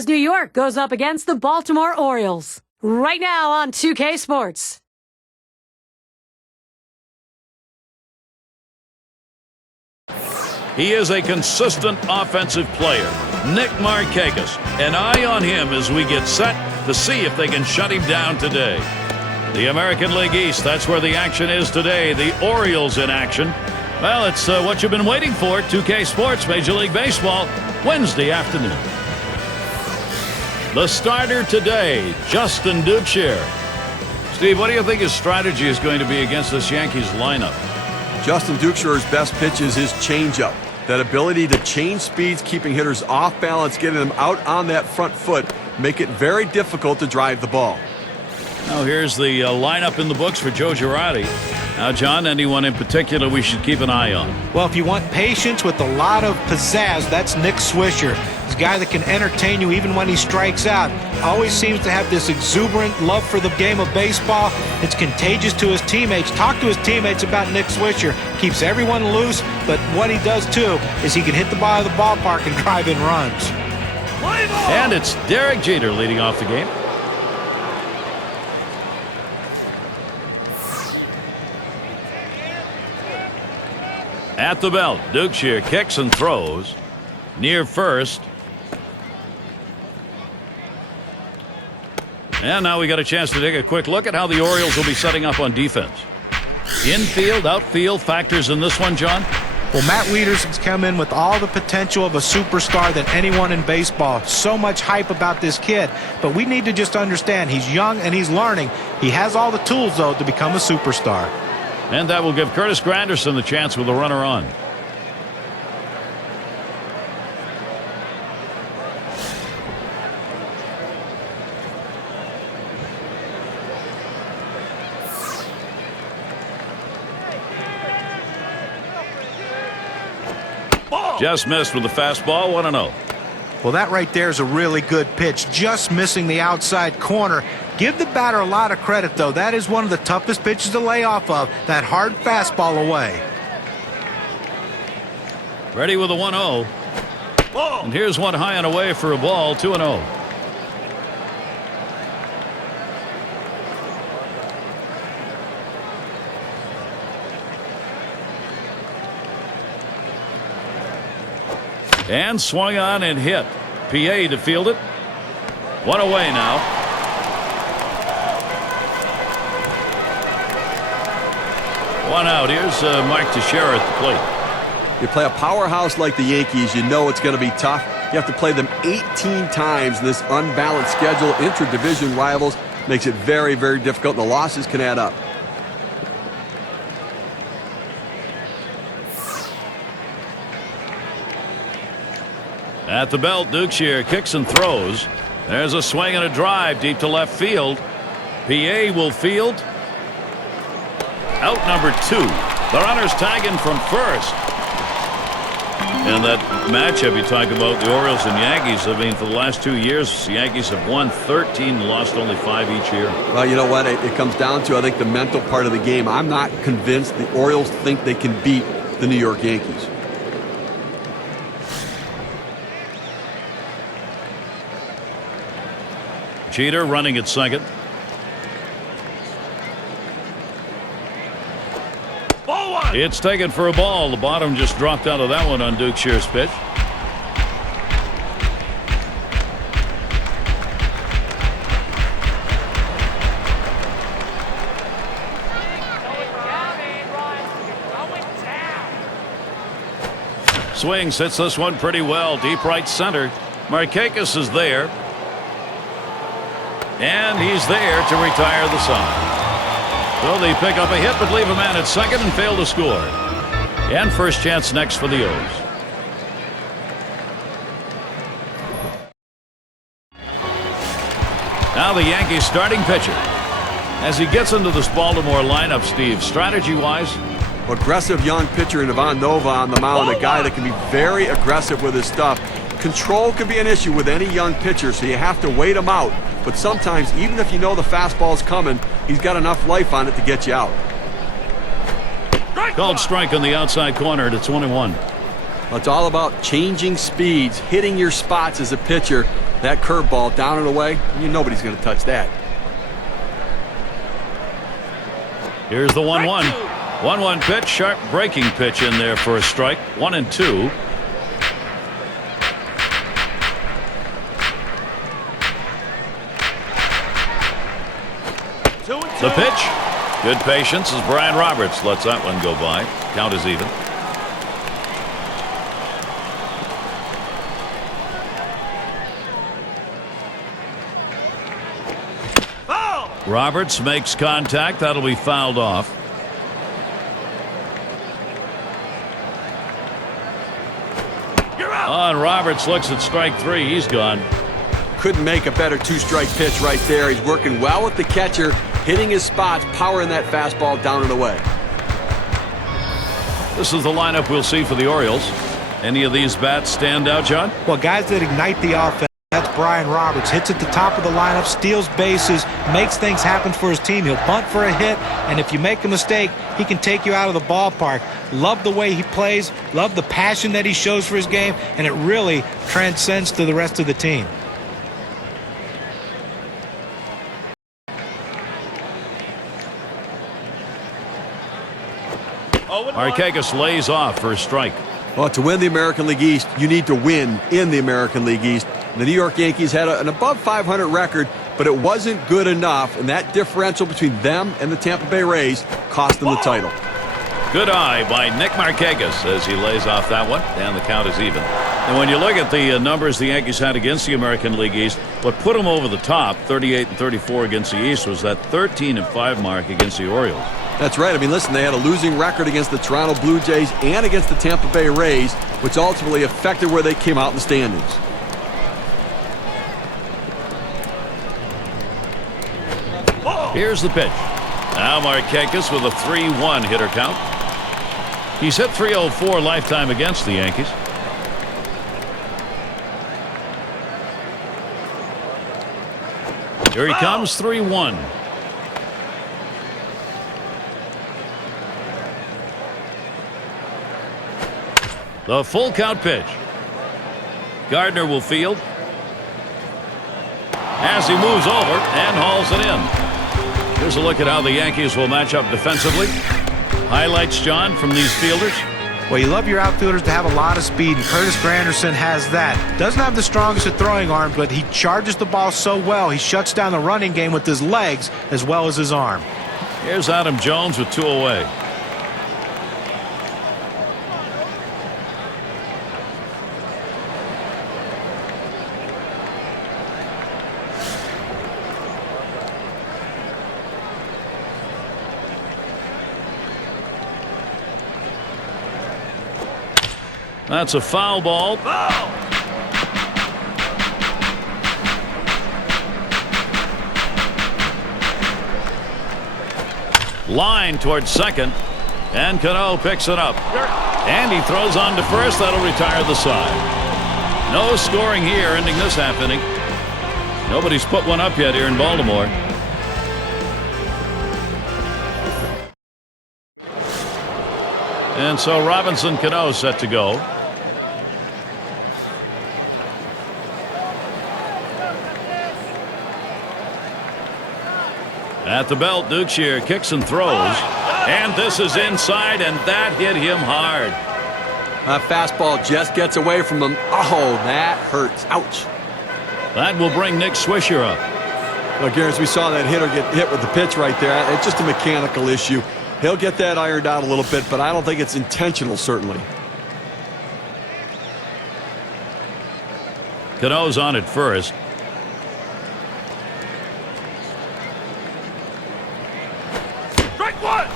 as New York goes up against the Baltimore Orioles. Right now on 2K Sports. He is a consistent offensive player, Nick Markakis. An eye on him as we get set to see if they can shut him down today. The American League East, that's where the action is today. The Orioles in action. Well, it's what you've been waiting for. 2K Sports, Major League Baseball, Wednesday afternoon. The starter today, Justin Dukeshire. Steve, what do you think his strategy is going to be against this Yankees lineup? Justin Dukeshire's best pitch is his changeup. That ability to change speeds, keeping hitters off balance, getting them out on that front foot, make it very difficult to drive the ball. Now here's the lineup in the books for Joe Girardi. Now, John, anyone in particular we should keep an eye on? Well, if you want patience with a lot of pizzazz, that's Nick Swisher. He's a guy that can entertain you even when he strikes out. Always seems to have this exuberant love for the game of baseball. It's contagious to his teammates. Talk to his teammates about Nick Swisher. Keeps everyone loose, but what he does too is he can hit the ball out of the ballpark and drive in runs. And it's Derek Jeter leading off the game. At the belt, Dukeshire kicks and throws. Near first. And now we got a chance to take a quick look at how the Orioles will be setting up on defense. Infield, outfield factors in this one, John? Well, Matt Wieters has come in with all the potential of a superstar than anyone in baseball. So much hype about this kid. But we need to just understand he's young and he's learning. He has all the tools, though, to become a superstar. And that will give Curtis Granderson the chance with a runner on. Just missed with the fastball, 1-0. Well, that right there is a really good pitch, just missing the outside corner. Give the batter a lot of credit, though. That is one of the toughest pitches to lay off of, that hard fastball away. Ready with a 1-0. And here's one high and away for a ball, 2-0. And swung on and hit. PA to field it. One away now. One out. Here's Mike Teixeira at the plate. You play a powerhouse like the Yankees, you know it's going to be tough. You have to play them 18 times in this unbalanced schedule. Intra-division rivals makes it very, very difficult. The losses can add up. At the belt, Dukeshire kicks and throws. There's a swing and a drive deep to left field. PA will field. Out number 2. The runner's tagging from first. And that matchup you talk about, the Orioles and Yankees, I mean, for the last 2 years, the Yankees have won 13 and lost only 5 each year. Well, you know what? It comes down to, I think, the mental part of the game. I'm not convinced the Orioles think they can beat the New York Yankees. Jeter running at second. It's taken for a ball. The bottom just dropped out of that one on Dukeshire's pitch. Swings, hits this one pretty well. Deep right center. Markakis is there. And he's there to retire the side. So they pick up a hit but leave a man at second and fail to score. And first chance next for the O's. Now the Yankees starting pitcher. As he gets into this Baltimore lineup, Steve, strategy-wise? Aggressive young pitcher in Ivan Nova on the mound, a guy that can be very aggressive with his stuff. Control can be an issue with any young pitcher, so you have to wait him out. But sometimes, even if you know the fastball's coming, he's got enough life on it to get you out. Called strike on the outside corner, and it's 1-1. Well, it's all about changing speeds, hitting your spots as a pitcher. That curveball down and away, nobody's going to touch that. Here's the 1-1. 1-1 pitch, sharp breaking pitch in there for a strike. 1-2. The pitch. Good patience as Brian Roberts lets that one go by. Count is even. Roberts makes contact. That'll be fouled off. And Roberts looks at strike 3. He's gone. Couldn't make a better two-strike pitch right there. He's working well with the catcher, hitting his spots, powering that fastball down and away. This is the lineup we'll see for the Orioles. Any of these bats stand out, John? Well, guys that ignite the offense. That's Brian Roberts. Hits at the top of the lineup, steals bases, makes things happen for his team. He'll bunt for a hit, and if you make a mistake, he can take you out of the ballpark. Love the way he plays, love the passion that he shows for his game, and it really transcends to the rest of the team. Markakis lays off for a strike. Well, to win the American League East, you need to win in the American League East. The New York Yankees had an above 500 record, but it wasn't good enough, and that differential between them and the Tampa Bay Rays cost them the title. Good eye by Nick Markakis as he lays off that one, and the count is even. And when you look at the numbers the Yankees had against the American League East, what put them over the top, 38 and 34 against the East, was that 13 and 5 mark against the Orioles. That's right. I mean, listen, they had a losing record against the Toronto Blue Jays and against the Tampa Bay Rays, which ultimately affected where they came out in the standings. Here's the pitch. Now Markakis with a 3-1 hitter count. He's hit .304 lifetime against the Yankees. Here he comes, 3-1. The full count pitch. Gardner will field as he moves over and hauls it in. Here's a look at how the Yankees will match up defensively. Highlights, John, from these fielders. Well, you love your outfielders to have a lot of speed, and Curtis Granderson has that. Doesn't have the strongest of throwing arms, but he charges the ball so well. He shuts down the running game with his legs as well as his arm. Here's Adam Jones with 2 away. That's a foul ball. Line towards second, and Cano picks it up. And he throws on to first. That'll retire the side. No scoring here, ending this half inning. Nobody's put one up yet here in Baltimore. And so Robinson Cano set to go. At the belt, Dukeshire kicks and throws. And this is inside, and that hit him hard. That fastball just gets away from him. Oh, that hurts. Ouch. That will bring Nick Swisher up. Well, Garrett, we saw that hitter get hit with the pitch right there. It's just a mechanical issue. He'll get that ironed out a little bit, but I don't think it's intentional, certainly. Cano's on at first. Strike one.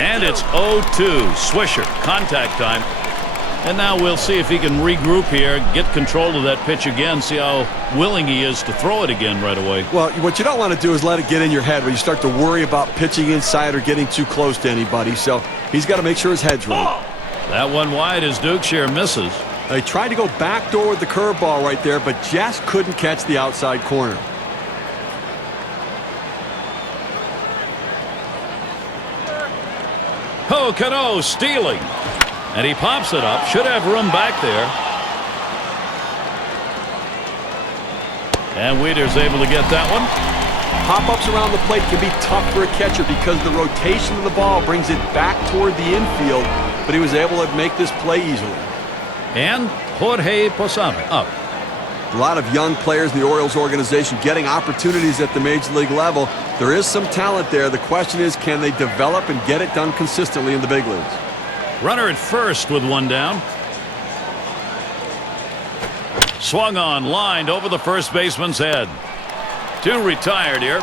And it's 0-2. Swisher, contact time. And now we'll see if he can regroup here, get control of that pitch again, see how willing he is to throw it again right away. Well, what you don't want to do is let it get in your head where you start to worry about pitching inside or getting too close to anybody. So he's got to make sure his head's right. That one wide as Dukeshire misses. He tried to go backdoor with the curveball right there, but just couldn't catch the outside corner. Oh, Cano stealing. And he pops it up. Should have room back there. And Wieder's able to get that one. Pop-ups around the plate can be tough for a catcher because the rotation of the ball brings it back toward the infield, but he was able to make this play easily. And Jorge Posada up. A lot of young players in the Orioles organization getting opportunities at the major league level. There is some talent there. The question is, can they develop and get it done consistently in the big leagues? Runner at first with one down. Swung on, lined over the first baseman's head. Two retired here.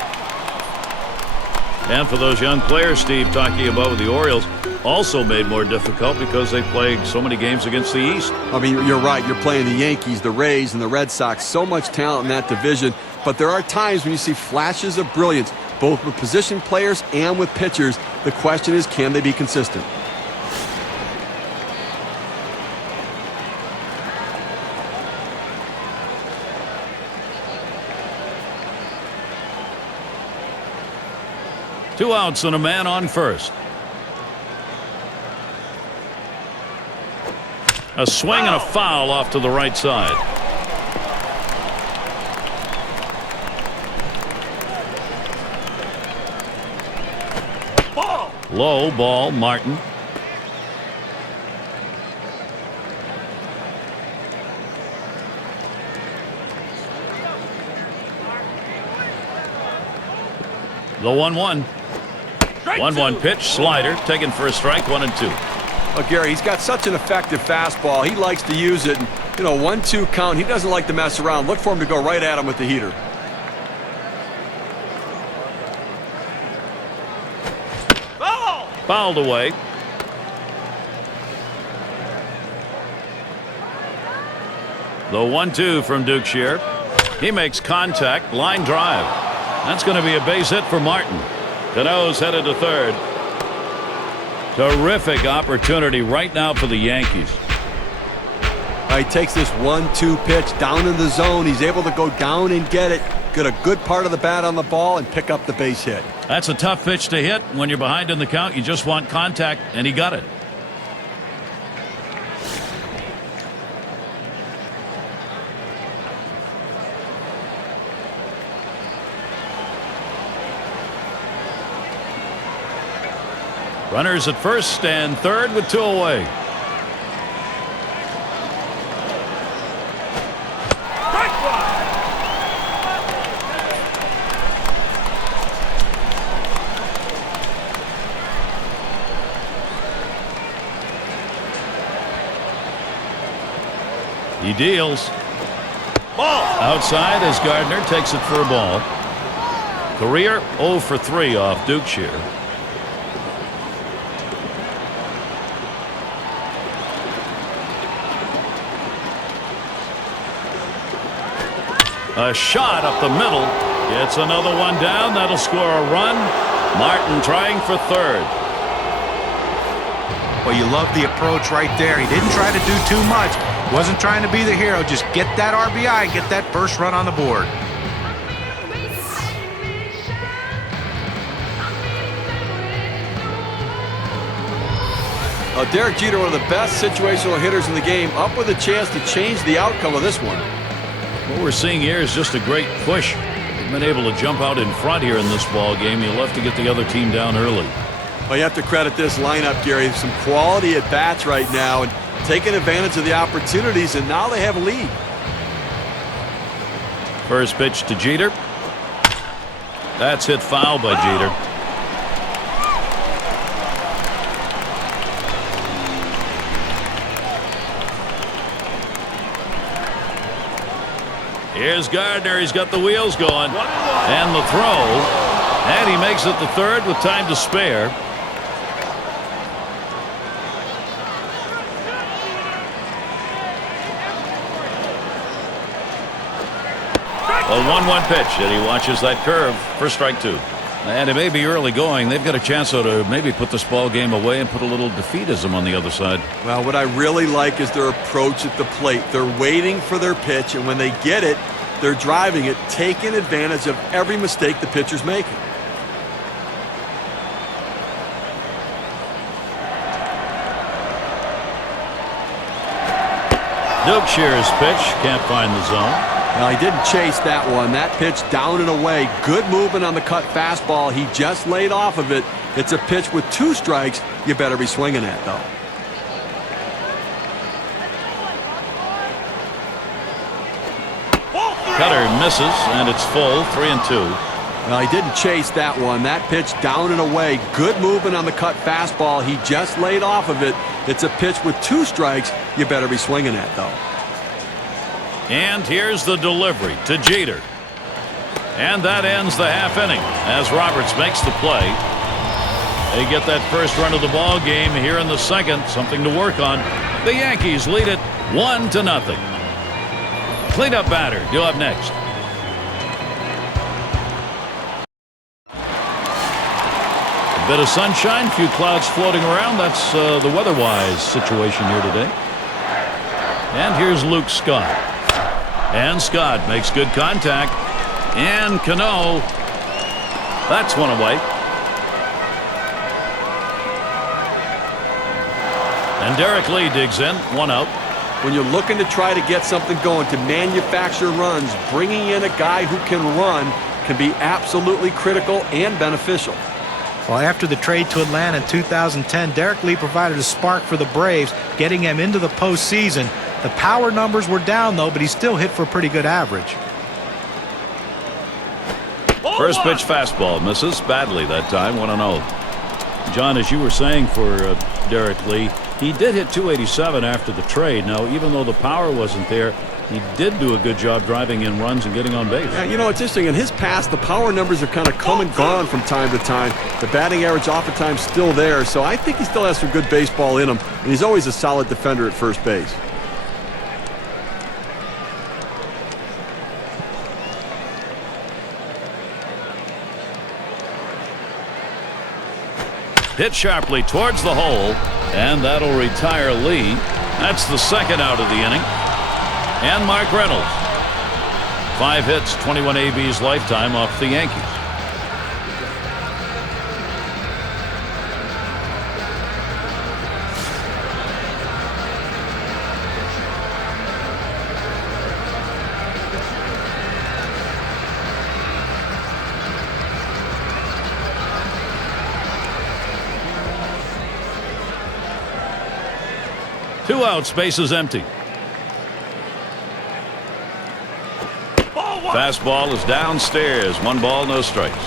And for those young players Steve talking about with the Orioles, also made more difficult because they play so many games against the East. I mean, you're right. You're playing the Yankees, the Rays, and the Red Sox. So much talent in that division. But there are times when you see flashes of brilliance, both with position players and with pitchers. The question is, can they be consistent? Two outs and a man on first. A swing and a foul off to the right side. Low ball, Martin. The 1-1. 1-1 pitch, slider, taken for a strike, 1-2. Oh, Gary, he's got such an effective fastball. He likes to use it. And, 1-2 count. He doesn't like to mess around. Look for him to go right at him with the heater. Fouled away. The 1-2 from Dukeshire. He makes contact, line drive. That's going to be a base hit for Martin. Cano's headed to third. Terrific opportunity right now for the Yankees. He takes this 1-2 pitch down in the zone. He's able to go down and get it. Get a good part of the bat on the ball and pick up the base hit. That's a tough pitch to hit. When you're behind in the count, you just want contact, and he got it. Runners at first and third with two away. He deals. Ball. Outside as Gardner takes it for a ball. Career 0 for 3 off Dukeshire. A shot up the middle. Gets another one down. That'll score a run. Martin trying for third. Well, you love the approach right there. He didn't try to do too much. Wasn't trying to be the hero. Just get that RBI and get that first run on the board. Derek Jeter, one of the best situational hitters in the game, up with a chance to change the outcome of this one. What we're seeing here is just a great push. They've been able to jump out in front here in this ball game. You'll have to get the other team down early. Well, you have to credit this lineup, Gary. Some quality at bats right now and taking advantage of the opportunities, and now they have a lead. First pitch to Jeter. That's hit foul by Jeter. Here's Gardner. He's got the wheels going. And the throw. And he makes it to third with time to spare. A 1-1 pitch, and he watches that curve for strike two. And it may be early going. They've got a chance to maybe put this ball game away and put a little defeatism on the other side. Well, what I really like is their approach at the plate. They're waiting for their pitch, and when they get it, they're driving it, taking advantage of every mistake the pitcher's making. Duke Shear's pitch can't find the zone. Now, he didn't chase that one. That pitch down and away. Good movement on the cut fastball. He just laid off of it. It's a pitch with 2 strikes. You better be swinging at, though. Cutter misses, and it's full, 3-2. Well, he didn't chase that one. That pitch down and away. Good movement on the cut fastball. He just laid off of it. It's a pitch with 2 strikes. You better be swinging at, though. And here's the delivery to Jeter. And that ends the half inning as Roberts makes the play. They get that first run of the ball game here in the second. Something to work on. The Yankees lead it 1-0. Cleanup batter due up next. A bit of sunshine, few clouds floating around. That's the weather-wise situation here today. And here's Luke Scott. And Scott makes good contact. And Cano. That's one away. And Derek Lee digs in. 1 out. When you're looking to try to get something going, to manufacture runs, bringing in a guy who can run can be absolutely critical and beneficial. Well, after the trade to Atlanta in 2010, Derek Lee provided a spark for the Braves, getting him into the postseason. The power numbers were down, though, but he still hit for a pretty good average. First pitch fastball misses badly that time. 1-0. John, as you were saying for Derek Lee, he did hit 287 after the trade. Now, even though the power wasn't there, he did do a good job driving in runs and getting on base. Yeah, you know, it's interesting. In his past, the power numbers have kind of come and gone from time to time. The batting average oftentimes still there, so I think he still has some good baseball in him, and he's always a solid defender at first base. Hit sharply towards the hole, and that'll retire Lee. That's the second out of the inning. And Mark Reynolds. 5 hits, 21 ABs lifetime off the Yankees. Two out, space is empty. Fastball is downstairs. 1 ball, no strikes.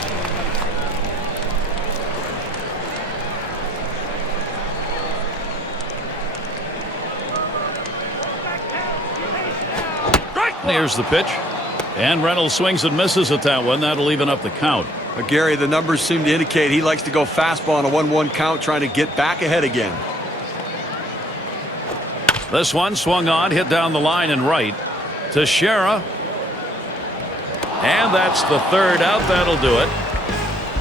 Here's the pitch. And Reynolds swings and misses at that one. That'll even up the count. Gary, the numbers seem to indicate he likes to go fastball on a 1-1 count, trying to get back ahead again. This one swung on, hit down the line and right. Teixeira. And that's the third out. That'll do it.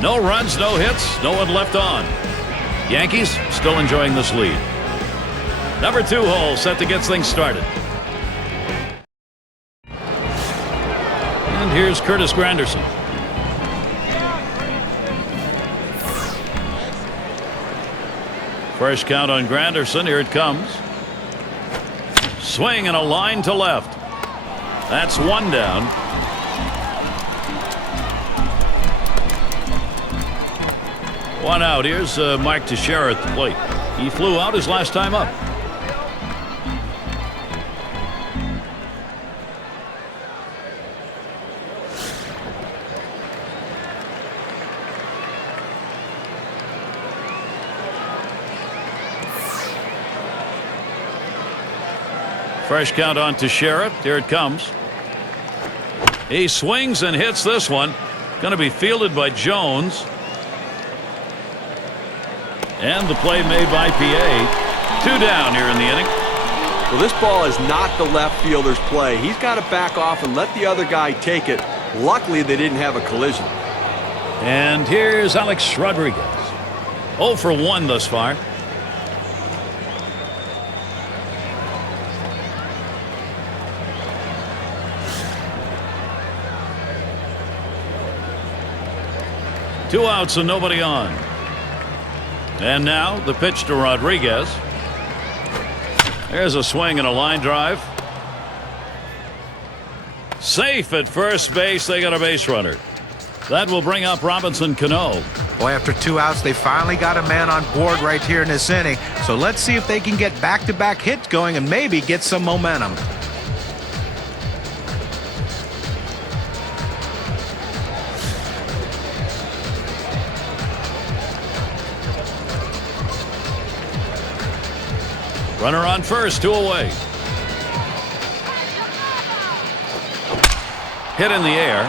No runs, no hits, no one left on. Yankees still enjoying this lead. Number 2 hole set to get things started. And here's Curtis Granderson. First count on Granderson. Here it comes. Swing and a line to left. That's 1 down. One out. Here's Mike Teixeira at the plate. He flew out his last time up. Fresh count on Teixeira. Here it comes. He swings and hits this one. Going to be fielded by Jones. And the play made by PA. 2 down here in the inning. Well, this ball is not the left fielder's play. He's got to back off and let the other guy take it. Luckily, they didn't have a collision. And here's Alex Rodriguez. 0 for 1 thus far. Two outs and nobody on. And now the pitch to Rodriguez. There's a swing and a line drive. Safe at first base. They got a base runner. That will bring up Robinson Cano. Boy, after 2 outs, they finally got a man on board right here in this inning. So let's see if they can get back-to-back hits going and maybe get some momentum. Runner on first, 2 away. Hit in the air.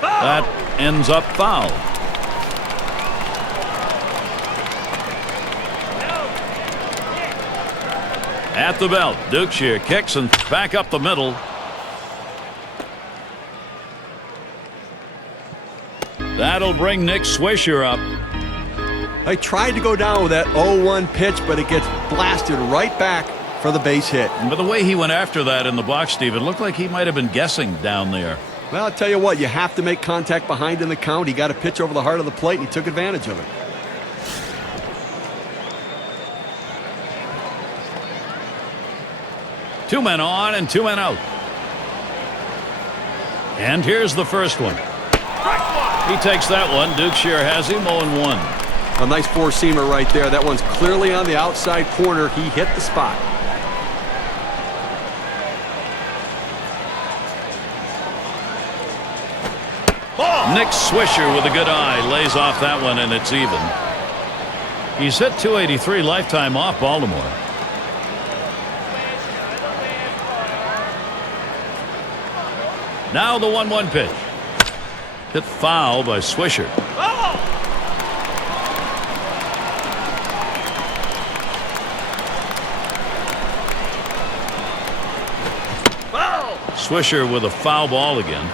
That ends up foul. At the belt, Dukeshire kicks and back up the middle. That'll bring Nick Swisher up. I tried to go down with that 0-1 pitch, but it gets blasted right back for the base hit. But the way he went after that in the box, Steve, it looked like he might have been guessing down there. Well, I'll tell you what, you have to make contact behind in the count. He got a pitch over the heart of the plate, and he took advantage of it. Two men on and 2 men out. And here's the first one. He takes that one. Dukeshire has him 0-1. A nice four-seamer right there. That one's clearly on the outside corner. He hit the spot. Nick Swisher with a good eye lays off that one, and it's even. He's hit .283 lifetime off Baltimore. Now the 1-1 pitch. Hit foul by Swisher. Swisher with a foul ball again.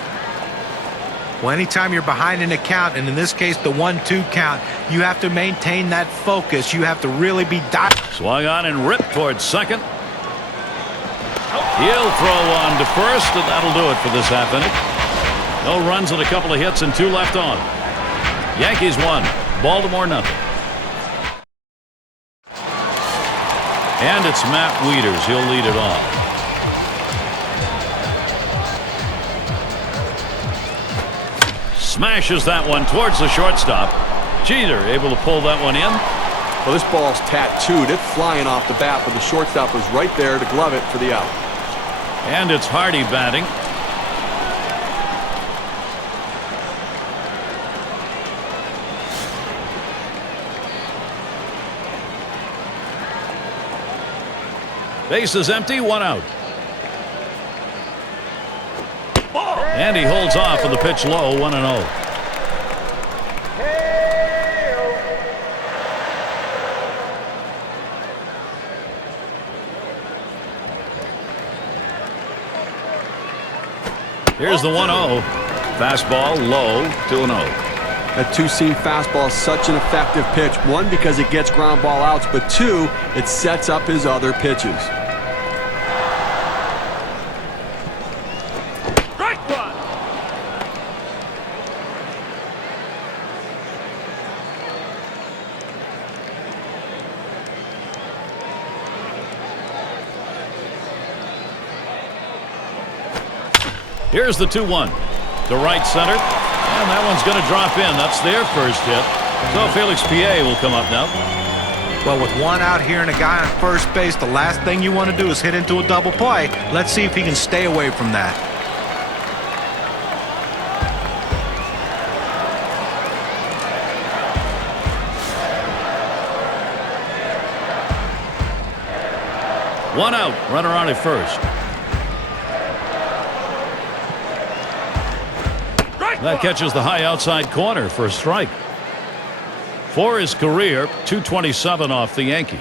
Well, anytime you're behind in a count, and in this case the 1-2 count, you have to maintain that focus. You have to really be Swung on and ripped towards second. He'll throw on to first, and that'll do it for this half inning. No runs and a couple of hits and 2 left on. Yankees 1, Baltimore nothing. And it's Matt Wieters. He'll lead it off. Smashes that one towards the shortstop. Jeter able to pull that one in. Well, this ball's tattooed. It's flying off the bat, but the shortstop was right there to glove it for the out. And it's Hardy batting. Base is empty, 1 out. And he holds off with the pitch low, 1-0. Here's the 1-0. Fastball low, 2-0. That two-seam fastball is such an effective pitch. 1, because it gets ground ball outs, but 2, it sets up his other pitches. Here's the 2-1 to right center, and that one's going to drop in. That's their first hit. So Felix Pierre will come up now. Well, with 1 out here and a guy on first base, the last thing you want to do is hit into a double play. Let's see if he can stay away from that. One out, runner on at first. That catches the high outside corner for a strike. For his career, 227 off the Yankees.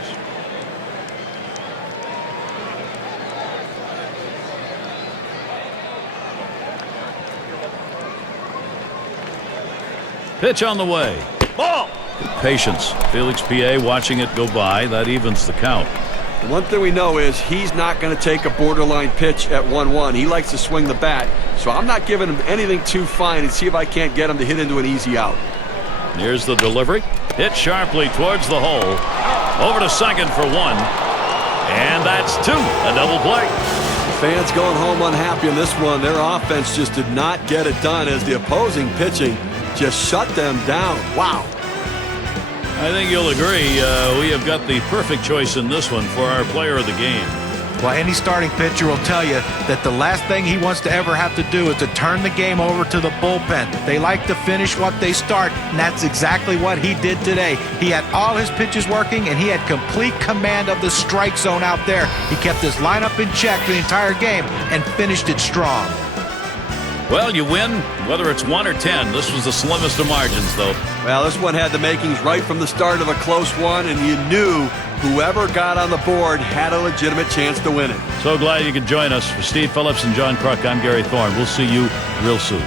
Pitch on the way. Ball. Patience. Felix P.A. watching it go by. That evens the count. The one thing we know is he's not going to take a borderline pitch at 1-1. He likes to swing the bat, so I'm not giving him anything too fine and see if I can't get him to hit into an easy out. Here's the delivery. Hit sharply towards the hole. Over to second for one. And that's two. A double play. Fans going home unhappy in this one. Their offense just did not get it done as the opposing pitching just shut them down. Wow. I think you'll agree we have got the perfect choice in this one for our player of the game. Well, any starting pitcher will tell you that the last thing he wants to ever have to do is to turn the game over to the bullpen. They like to finish what they start, and that's exactly what he did today. He had all his pitches working, and he had complete command of the strike zone out there. He kept his lineup in check the entire game and finished it strong. Well, you win, whether it's 1 or 10. This was the slimmest of margins, though. Well, this one had the makings right from the start of a close one, and you knew whoever got on the board had a legitimate chance to win it. So glad you could join us. For Steve Phillips and John Kruk, I'm Gary Thorne. We'll see you real soon.